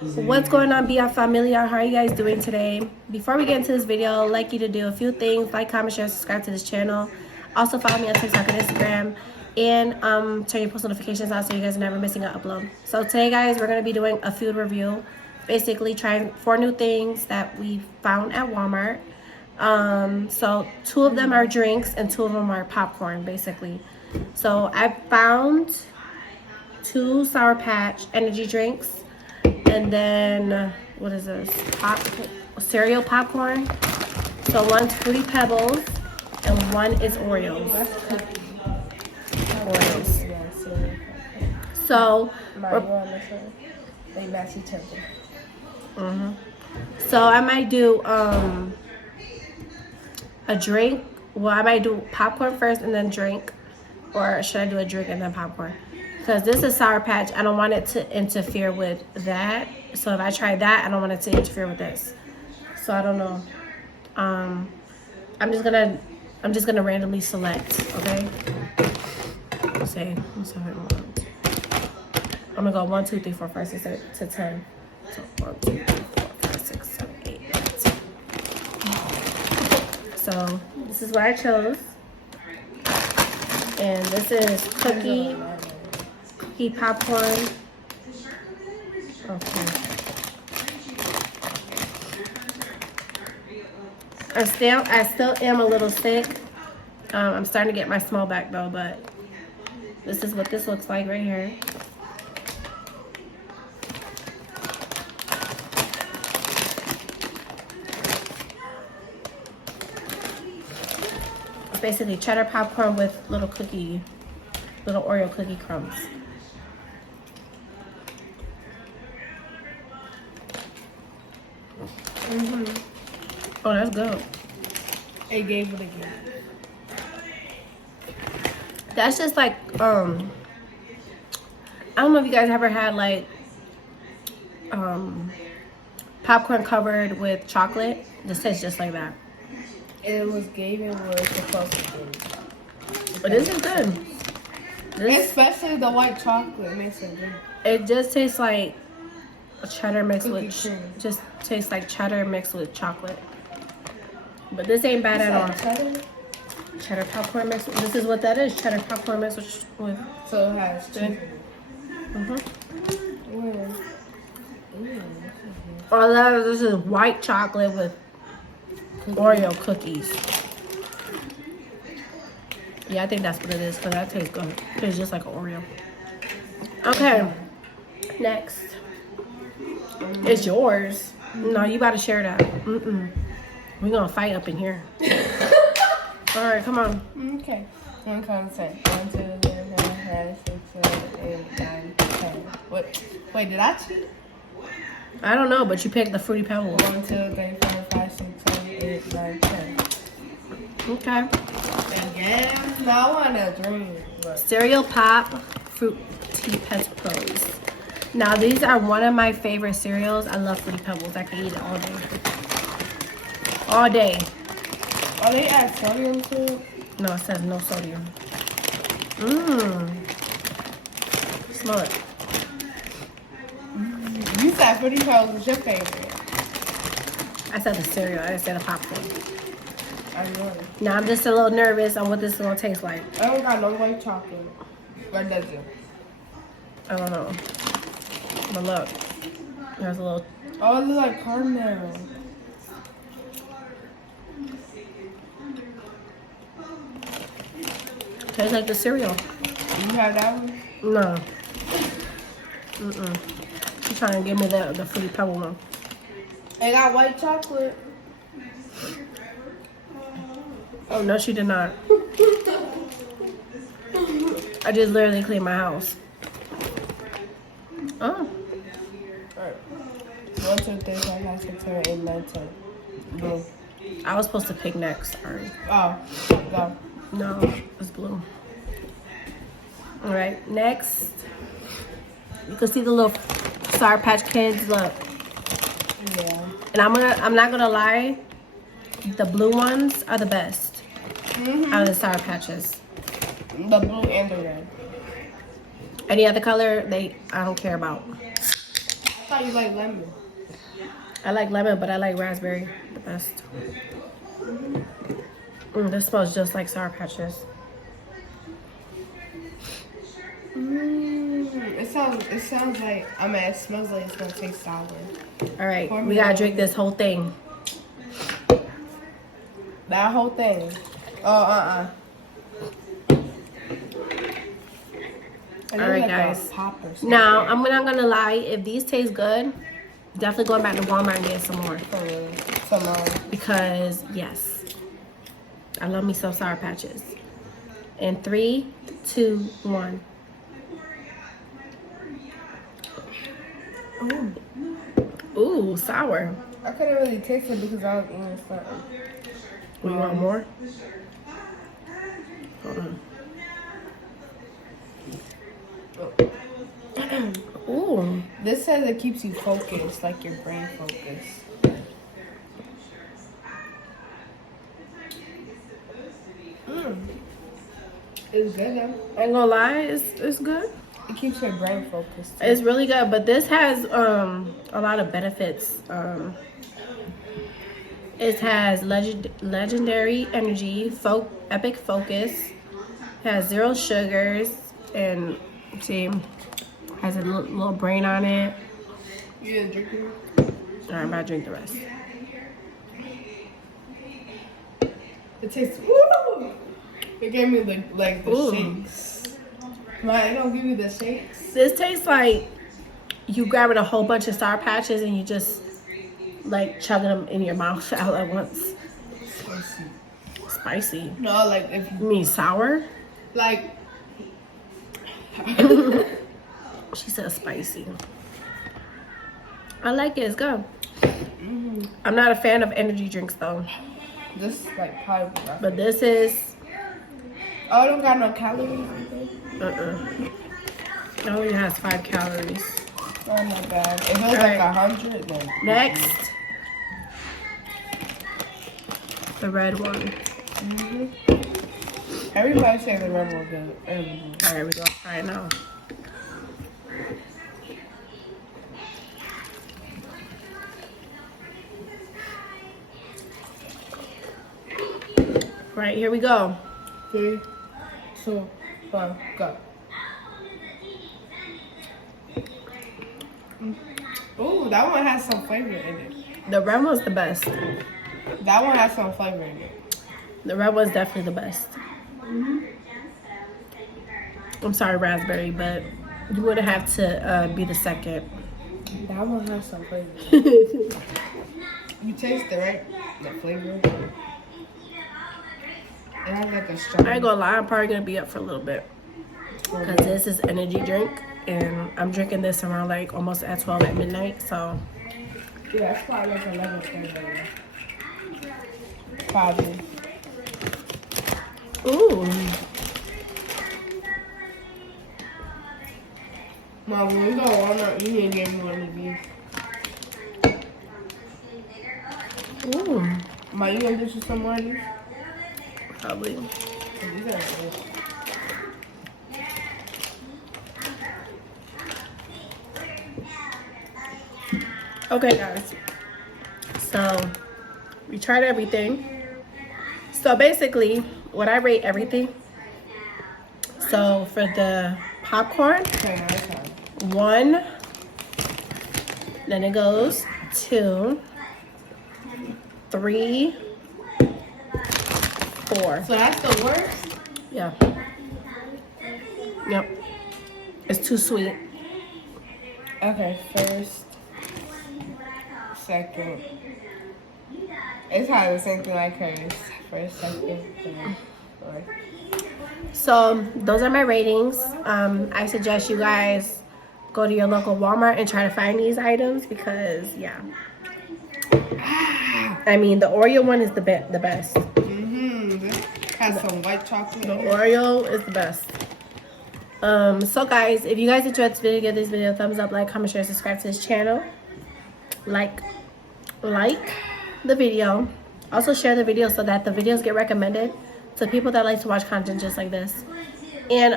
What's going on, BF Familia? How are you guys doing today? Before we get into this video, I'd like you to do a few things: like, comment, share, subscribe to this channel. Also follow me on TikTok and Instagram, and turn your post notifications on so you guys are never missing an upload. So today, guys, we're going to be doing a food review, basically trying 4 new things that we found at Walmart. So 2 of them are drinks and 2 of them are popcorn, basically. So I found 2 Sour Patch energy drinks. And then, what is this? Cereal popcorn. So one's Fruity Pebbles, and one is Oreos. Oreos. So, they match each other. So I might do a drink. Well, I might do popcorn first and then drink, or should I do a drink and then popcorn? Because this is Sour Patch, I don't want it to interfere with that. So if I try that, I don't want it to interfere with this. So I don't know. I'm just gonna randomly select. Okay. Let's see. I'm gonna go 1, 2, 3, 4, 5, 6, 7 to 10. So 1, 2, 3, 4, 5, 6, 7, 8, 9, 10. So this is what I chose, and this is cookie popcorn. Okay. I still am a little sick. I'm starting to get my smell back though, but this is what this looks like right here. It's basically cheddar popcorn with little Oreo cookie crumbs. Oh, that's good. It gave it again. That's just like I don't know if you guys ever had like popcorn covered with chocolate. This tastes just like that. It was gave it what it's supposed to be. But this is good. Especially the white chocolate makes it good. It just tastes like cheddar mixed Cookie with cream. just tastes like cheddar mixed with chocolate. But this ain't bad at all. Cheddar popcorn mixed. This is what that is. Cheddar popcorn mixed with. So it has chicken. All that is, this is white chocolate with Oreo cookies. Yeah, I think that's what it is, because that tastes good. It tastes just like an Oreo. Okay. Next. It's yours. No, you gotta share that. We're gonna fight up in here. Alright, come on. Okay. 1 comes 10. 1, 2, 3, 4, 5, 6, 7, 8, 9, 10. What? Wait, did I cheat? I don't know, but you picked the Fruity Pebbles. 1, 2, 3, 4, 5, 6, 7, 8, 9, 10. Okay. Again? No, I want a drink. But Cereal Pop Fruity Pebbles. Now, these are one of my favorite cereals. I love Fruity Pebbles. I can eat it all day. All day. are they add sodium to it? No, it says no sodium. Smell it. You said Fruity Pebbles was your favorite. I said the cereal. I didn't say the popcorn. I know. Now, I'm just a little nervous on what this is going to taste like. I don't got no white chocolate. Or does it? I don't know. But look. There's a little... Oh, it looks like caramel. Tastes like the cereal. You have that one? No. She's trying to give me the Fruity Pebble one. It got white chocolate. Oh, no, she did not. I just literally cleaned my house. Oh. Alright. 1, 2, 3, 4, 5, 6, 7, 8, 9, 10. Blue. I was supposed to pick next. Sorry. Oh, go. No, it's blue. All right, next. You can see the little Sour Patch Kids. Look. Yeah. And I'm not gonna lie. The blue ones are the best out of the Sour Patches. The blue and the red. Any other color, I don't care about. thought you like lemon. I like lemon, but I like raspberry the best. This smells just like Sour Patches. It sounds like, I mean, it smells like it's gonna taste sour. All right, we gotta drink this whole thing. That whole thing. Oh, All right, guys. Now, I'm not gonna lie. If these taste good, definitely going back to Walmart and getting some more. Because, yes, I love me some Sour Patches. In 3, 2, 1. Ooh, sour. I couldn't really taste it because I was eating something. You want more? Hold on. Ooh. This says it keeps you focused, like your brain focused. It's good though. Ain't gonna lie, it's good. It keeps your brain focused. It's really good, but this has a lot of benefits. It has legendary energy, epic focus, has 0 sugars, and see, has a little brain on it. You didn't drink it? All right, I'm about to drink the rest. It tastes. Woo! It gave me the shakes. It don't give you the shakes. This tastes like you grabbing a whole bunch of Sour Patches and you just like chugging them in your mouth all at once. Spicy. No, like if You mean sour? like. She said spicy. I like it. It's good. I'm not a fan of energy drinks though. This is like probably. But this is Oh, it don't got no calories. It only has 5 calories. Oh, not bad. If it was Alright. like 100, then. Next, the red one. Everybody says the red one good. All right, we're gonna try it now. Right, here we go. 3, 2, 1, go. Ooh, that one has some flavor in it. The red one's the best. That one has some flavor in it. The red one's definitely the best. I'm sorry, raspberry, but you would have to be the second. That one has some flavor. You taste it, right? The flavor. It has like a strong. I ain't gonna lie, I'm probably gonna be up for a little bit. Because this is energy drink, and I'm drinking this around like almost at 12 at midnight, so. Yeah, it's probably like 11:30. Probably. Ooh. Mom, when we go to Walmart, you need to give me one of these. Ooh. Mom, you gonna get you some more of these? Probably. These are good. Okay, guys. So, we tried everything. So, basically, what I rate everything. So, for the popcorn, Okay, nice one. 1. Then it goes 2, 3, 4. So that's the worst? Yeah. Yep. It's too sweet. Okay, first, second. It's probably the same thing like hers. First, second, third, fourth. So those are my ratings. I suggest you guys go to your local Walmart and try to find these items because, yeah. I mean, the Oreo one is the best. This has some white chocolate. The Oreo is the best. So guys, if you guys enjoyed this video, give this video a thumbs up, like, comment, share, subscribe to this channel. Like the video. Also share the video so that the videos get recommended to people that like to watch content just like this. And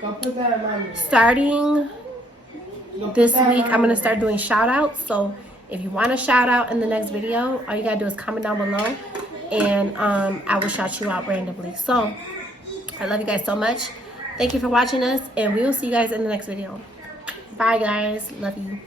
Go put that in my starting this week I'm gonna start doing shout outs. So if you want a shout out in the next video, all you gotta do is comment down below, and I will shout you out randomly. So I love you guys so much. Thank you for watching us, and we will see you guys in the next video. Bye guys, love you.